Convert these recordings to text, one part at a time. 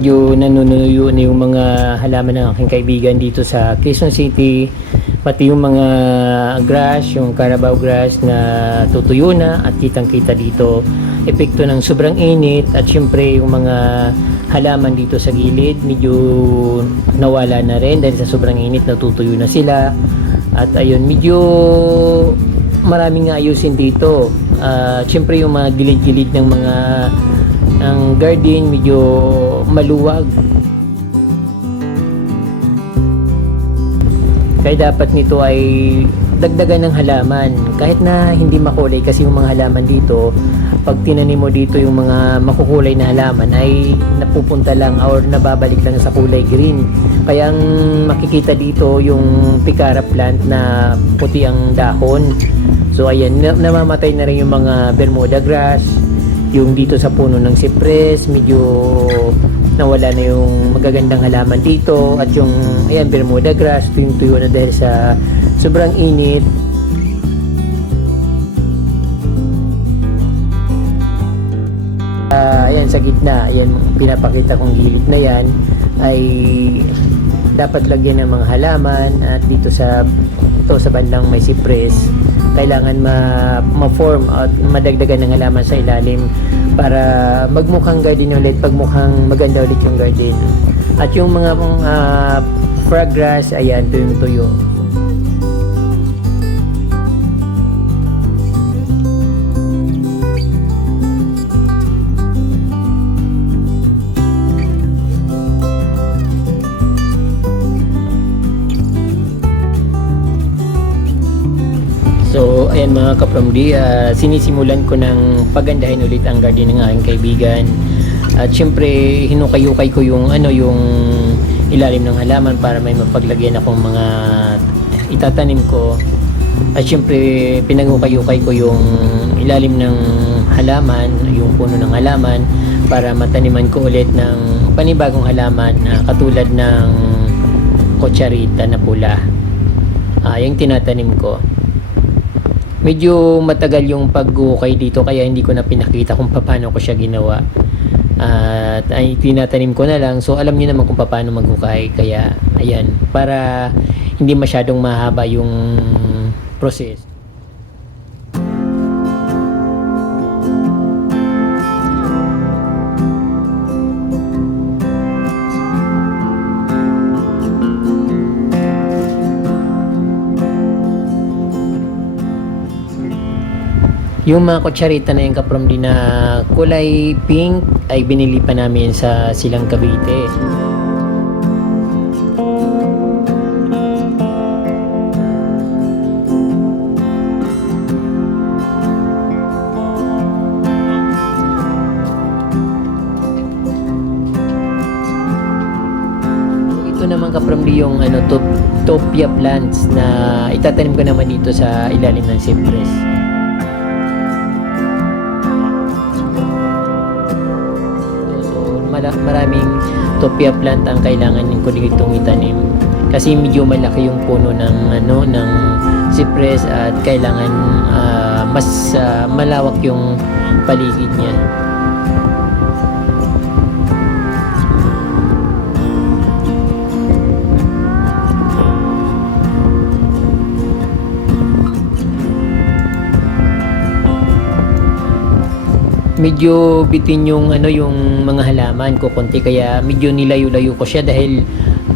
medyo nanunuyo na yung mga halaman ng aking kaibigan dito sa Quezon City, pati yung mga grass, yung Carabao grass na tutuyo na at kitang-kita dito epekto ng sobrang init. At syempre yung mga halaman dito sa gilid medyo nawala na rin dahil sa sobrang init, natutuyo na sila. At ayun, medyo maraming ayusin dito. Syempre yung mga gilid-gilid ng mga garden medyo maluwag, kaya dapat nito ay dagdagan ng halaman kahit na hindi makulay, kasi yung mga halaman dito pag tinanim mo dito yung mga makukulay na halaman ay napupunta lang or nababalik lang sa kulay green. Kaya ang makikita dito yung picara plant na puti ang dahon. So ayan, namamatay na rin yung mga Bermuda grass. Yung dito sa puno ng cypress medyo nawala na yung magagandang halaman dito. At yung ayan, Bermuda grass tuyong-tuyo na dahil sa sobrang init. Ayan sa gitna, ayan pinapakita kong gilid na yan ay dapat lagyan ng mga halaman. At dito sa bandang may cypress, kailangan ma-form at madagdagan ng halaman sa ilalim para magmukhang garden ulit, pagmukhang maganda ulit yung garden. At yung mga frog grass, ayan, tuyong-tuyo. So ayan mga kapromdi, sinisimulan ko ng pagandahin ulit ang garden ng aking kaibigan. At syempre hinukay-hukay ko yung yung ilalim ng halaman para may mapaglagyan akong mga itatanim ko. At syempre pinaghukay-hukay ko yung ilalim ng halaman, yung puno ng halaman, para mataniman ko ulit ng panibagong halaman katulad ng kutsarita na pula. Yung tinatanim ko. Medyo matagal yung paghukay dito kaya hindi ko na pinakita kung paano ko siya ginawa. At ay tinatanim ko na lang. So alam niyo naman kung paano maghukay. Kaya ayan, para hindi masyadong mahaba yung process. Yung mga kutsarita na yung kapromdi na kulay pink ay binili pa namin sa Silang Cavite. Ito naman kapromdi yung topia plants na itatanim ko naman dito sa ilalim ng cypress. Maraming topia plant ang kailangan ko ditong itanim kasi medyo malaki yung puno ng cypress at kailangan mas malawak yung paligid niya. Medyo bitin yung yung mga halaman ko konti, kaya medyo nilayo-layo ko siya dahil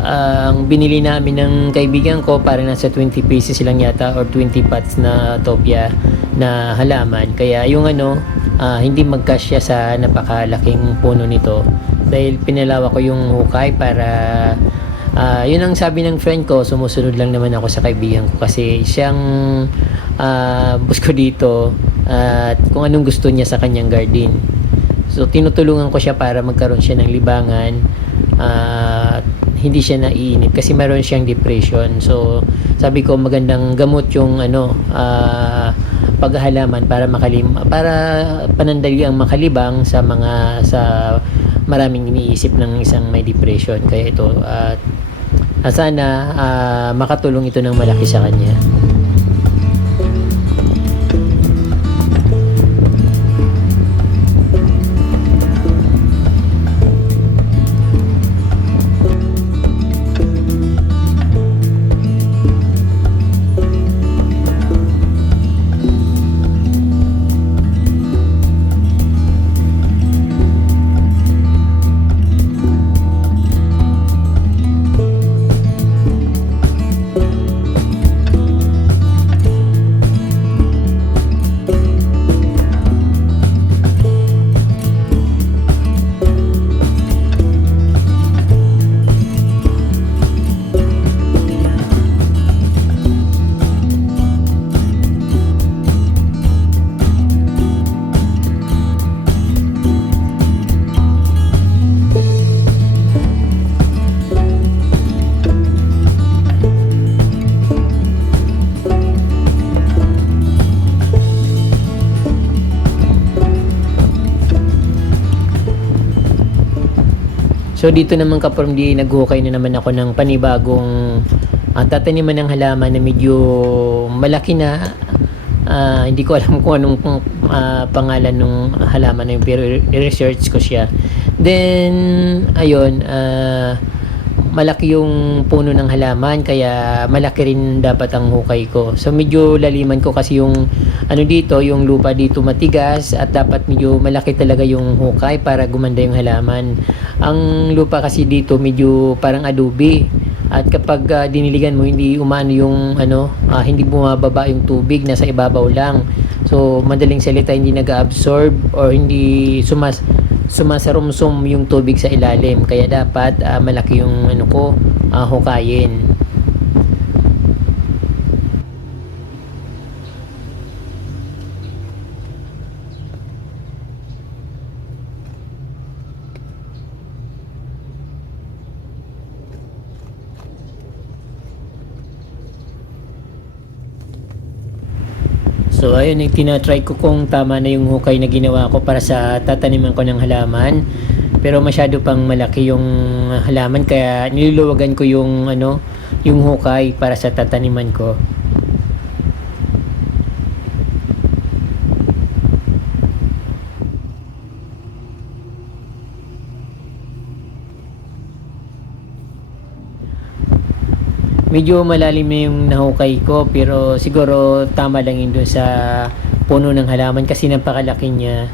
ang binili namin ng kaibigan ko para nasa 20 pieces lang yata or 20 pots na topia na halaman. Kaya yung hindi magkasya sa napakalaking puno nito dahil pinalawa ko yung hukay para yun ang sabi ng friend ko, sumusunod lang naman ako sa kaibigan ko kasi siyang boss ko dito at kung anong gusto niya sa kanyang garden. So tinutulungan ko siya para magkaroon siya ng libangan at hindi siya naiinip kasi meron siyang depression. So sabi ko magandang gamot yung paghahalaman para panandali ang makalibang sa maraming iniisip ng isang may depression. Kaya ito sana makatulong ito ng malaki sa kanya. So dito naman kaprom di naghukay na naman ako ng panibagong tataniman ng halaman na medyo malaki na. Hindi ko alam kung anong pangalan ng halaman na yun, pero i-research ko siya. Then ayun, malaki yung puno ng halaman, kaya malaki rin dapat ang hukay ko. So medyo laliman ko kasi yung dito, yung lupa dito matigas, at dapat medyo malaki talaga yung hukay para gumanda yung halaman. Ang lupa kasi dito medyo parang adobe, at kapag diniligan mo, hindi umano yung hindi bumababa yung tubig, nasa ibabaw lang. So madaling salita, hindi nag-absorb or hindi sumasarumsum yung tubig sa ilalim, kaya dapat malaki yung hukayin. So ayun, tinatry ko kung tama na yung hukay na ginawa ko para sa tataniman ko ng halaman. Pero masyado pang malaki yung halaman, kaya niluluwagan ko yung hukay para sa tataniman ko. Medyo malalim na yung nahukay ko, pero siguro tama lang yun doon sa puno ng halaman kasi napakalaki niya.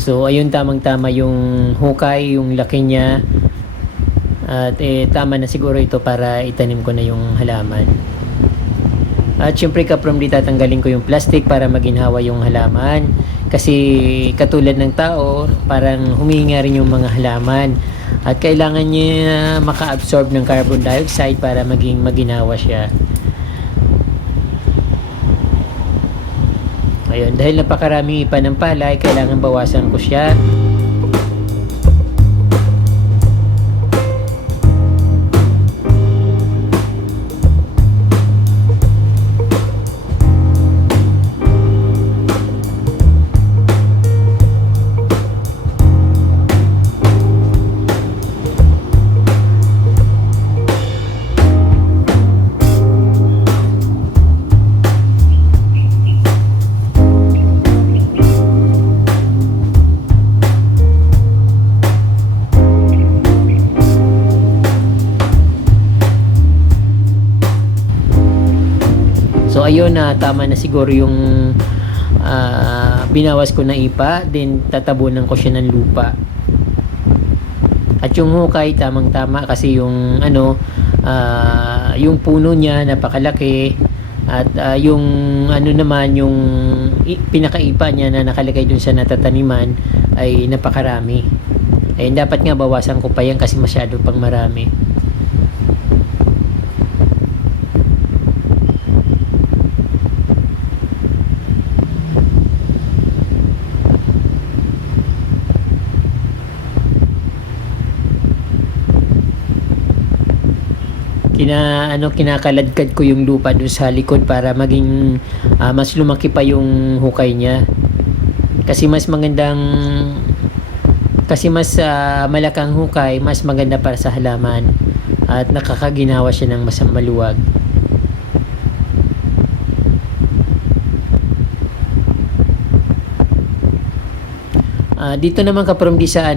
So ayun, tamang tama yung hukay, yung laki niya, at tama na siguro ito para itanim ko na yung halaman. At syempre kaprom di tatanggalin ko yung plastic para maginhawa yung halaman, kasi katulad ng tao, parang humihinga rin yung mga halaman at kailangan niya maka-absorb ng carbon dioxide para maging maginawa siya. Ayun, dahil napakaraming ipa ng palay, kailangan bawasan ko siya. So ayun, na tama na siguro yung binawas ko na ipa, then tatabunan ko siya ng lupa. At yung hukay tamang tama kasi yung yung puno niya napakalaki, at yung naman yung pinakaipa niya na nakalagay dun sa natataniman ay napakarami. Ayun, dapat nga bawasan ko pa yan kasi masyado pang marami. Kinakaladkad ko yung lupa doon sa likod para maging mas lumaki pa yung hukay niya, kasi mas malakang hukay mas maganda para sa halaman at nakakaginawa siya ng mas maluwag. Dito naman kaprom di sa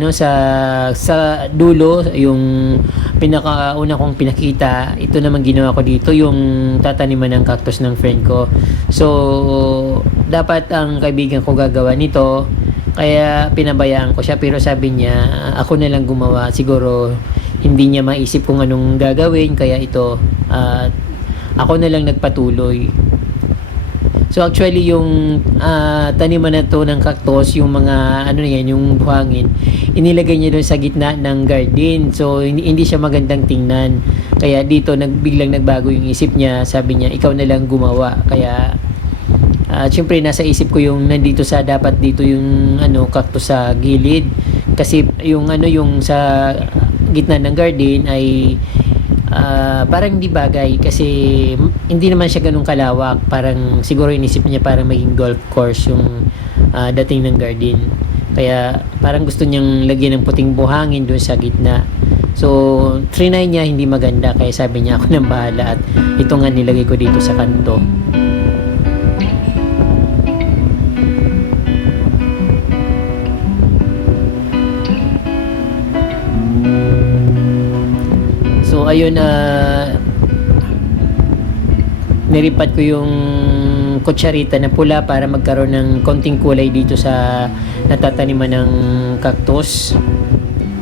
sa dulo, yung pinakauna kong pinakita, ito naman ginawa ko dito, yung tataniman ng cactus ng friend ko. So dapat ang kaibigan ko gagawa nito, kaya pinabayaan ko siya, pero sabi niya ako na lang gumawa, siguro hindi niya maisip kung anong gagawin, kaya ito ako na lang nagpatuloy. So actually yung taniman na to ng cactus, yung mga na yan, yung buhangin, inilagay niya doon sa gitna ng garden. So hindi siya magandang tingnan. Kaya dito biglang nagbago yung isip niya. Sabi niya, ikaw na lang gumawa. Kaya syempre nasa isip ko yung nandito dapat dito yung cactus sa gilid. Kasi yung yung sa gitna ng garden ay parang hindi bagay, kasi hindi naman siya ganun kalawak. Parang siguro inisip niya parang maging golf course yung dating ng garden. Kaya parang gusto niyang lagyan ng puting buhangin doon sa gitna. So, trinay niya, hindi maganda. Kaya sabi niya, ako nang bahala. At ito nga nilagay ko dito sa kanto. So, ayun, niripat ko yung kutsarita na pula para magkaroon ng konting kulay dito sa natataniman ng cactus.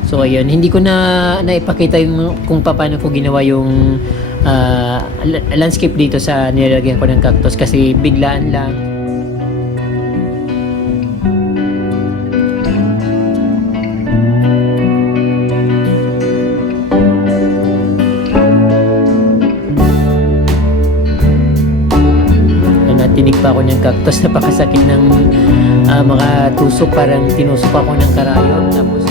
So ayun, hindi ko na naipakita yung kung paano ko ginawa yung landscape dito sa nilagyan ko ng cactus kasi biglaan lang. Tinig pa ako ng cactus, napakasakit ng mga tusok, parang tinusok ako ng karayom. Tapos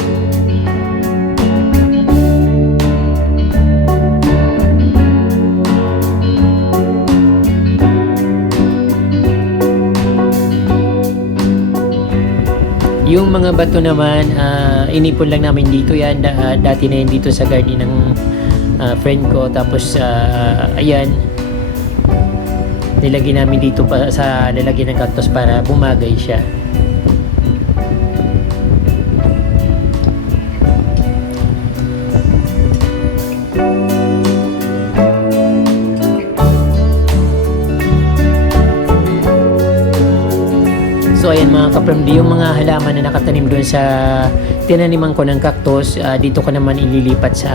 yung mga bato naman, inipon lang namin dito yan. Dati na yan dito sa garden ng friend ko. Tapos ayan, nilagay namin dito pa sa lalagyan ng cactus para bumagay siya. So ayan mga kapramdi, yung mga halaman na nakatanim doon sa tinaniman ko ng cactus, dito ko naman ililipat sa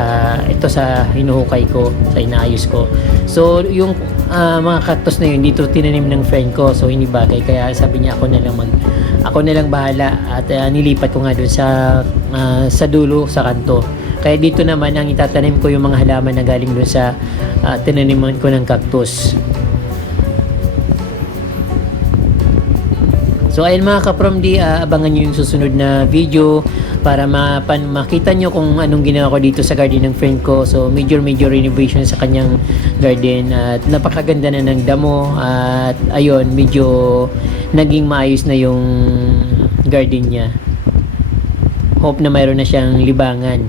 ito sa hinuhukay ko, sa inaayos ko. So yung mga cactus na yun dito tinanim ng friend ko, so hindi bagay, kaya sabi niya ako na lang bahala, at nilipat ko nga doon sa dulo sa kanto. Kaya dito naman ang itatanim ko yung mga halaman na galing doon sa tinaniman ko ng cactus. So ayun mga kapromdi, abangan nyo yung susunod na video para makita nyo kung anong ginawa ko dito sa garden ng friend ko. So major renovation sa kanyang garden at napakaganda na ng damo, at ayun, medyo naging maayos na yung garden niya. Hope na mayroon na siyang libangan.